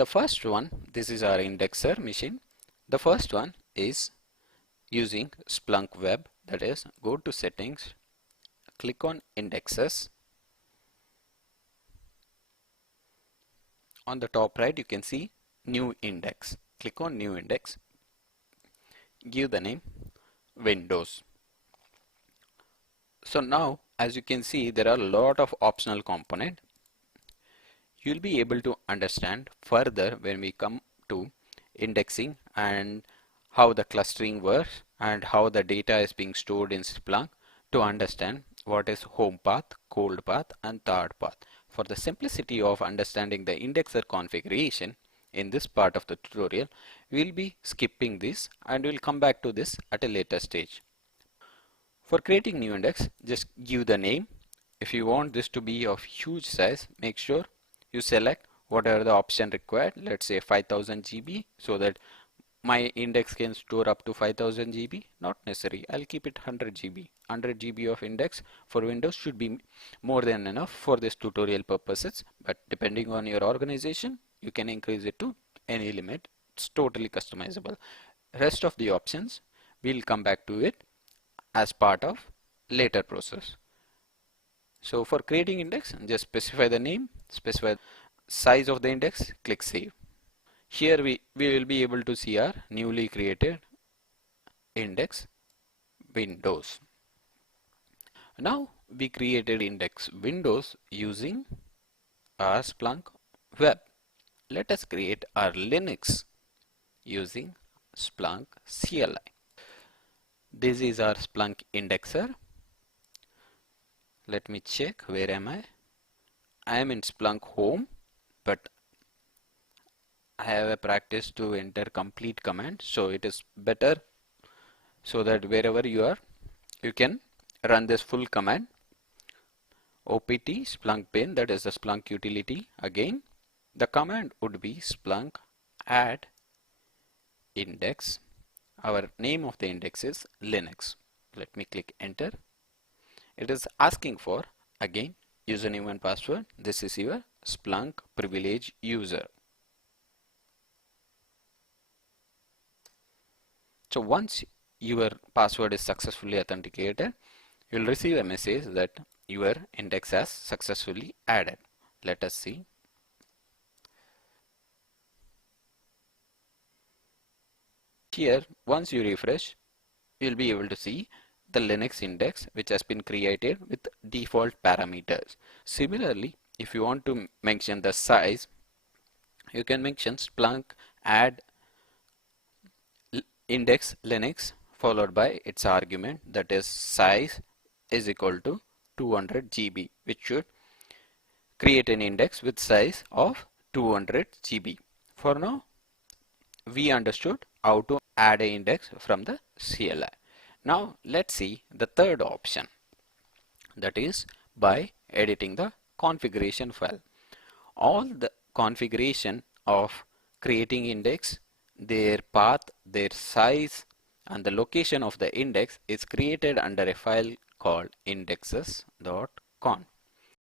The first one, this is our indexer machine. The first one is using Splunk Web, that is, go to settings, click on indexes. On the top right you can see new index. Click on new index, give the name Windows. So now as you can see there are a lot of optional components. You'll be able to understand further when we come to indexing and how the clustering works and how the data is being stored in Splunk to understand what is home path, cold path and third path. For the simplicity of understanding the indexer configuration in this part of the tutorial, we'll be skipping this and we'll come back to this at a later stage. For creating new index, just give the name. If you want this to be of huge size, make sure you select whatever the option required. Let's say 5000 GB so that my index can store up to 5000 GB. Not necessary. I'll keep it 100 GB. 100 GB of index for Windows should be more than enough for this tutorial purposes. But depending on your organization, you can increase it to any limit. It's totally customizable. Rest of the options, we'll come back to it as part of later process. So for creating index, just specify the name, specify size of the index, click save. Here we will be able to see our newly created index Windows. Now we created index Windows using our Splunk Web. Let us create our Linux using Splunk CLI. This is our Splunk indexer. Let me check, where am I? I am in Splunk home, but I have a practice to enter complete command, so it is better so that wherever you are, you can run this full command. opt splunk bin, that is the Splunk utility. Again, the command would be splunk add index. Our name of the index is Linux. Let me click enter. It is asking for, again, username and password. This is your Splunk privilege user. So once your password is successfully authenticated, you will receive a message that your index has successfully added. Let us see. Here, once you refresh, you will be able to see the Linux index which has been created with default parameters. Similarly, if you want to mention the size, you can mention Splunk add index Linux followed by its argument, that is size is equal to 200 GB, which should create an index with size of 200 GB. For now, we understood how to add an index from the CLI. Now let's see the third option, that is by editing the configuration file. All the configuration of creating index, their path, their size and the location of the index is created under a file called indexes.conf.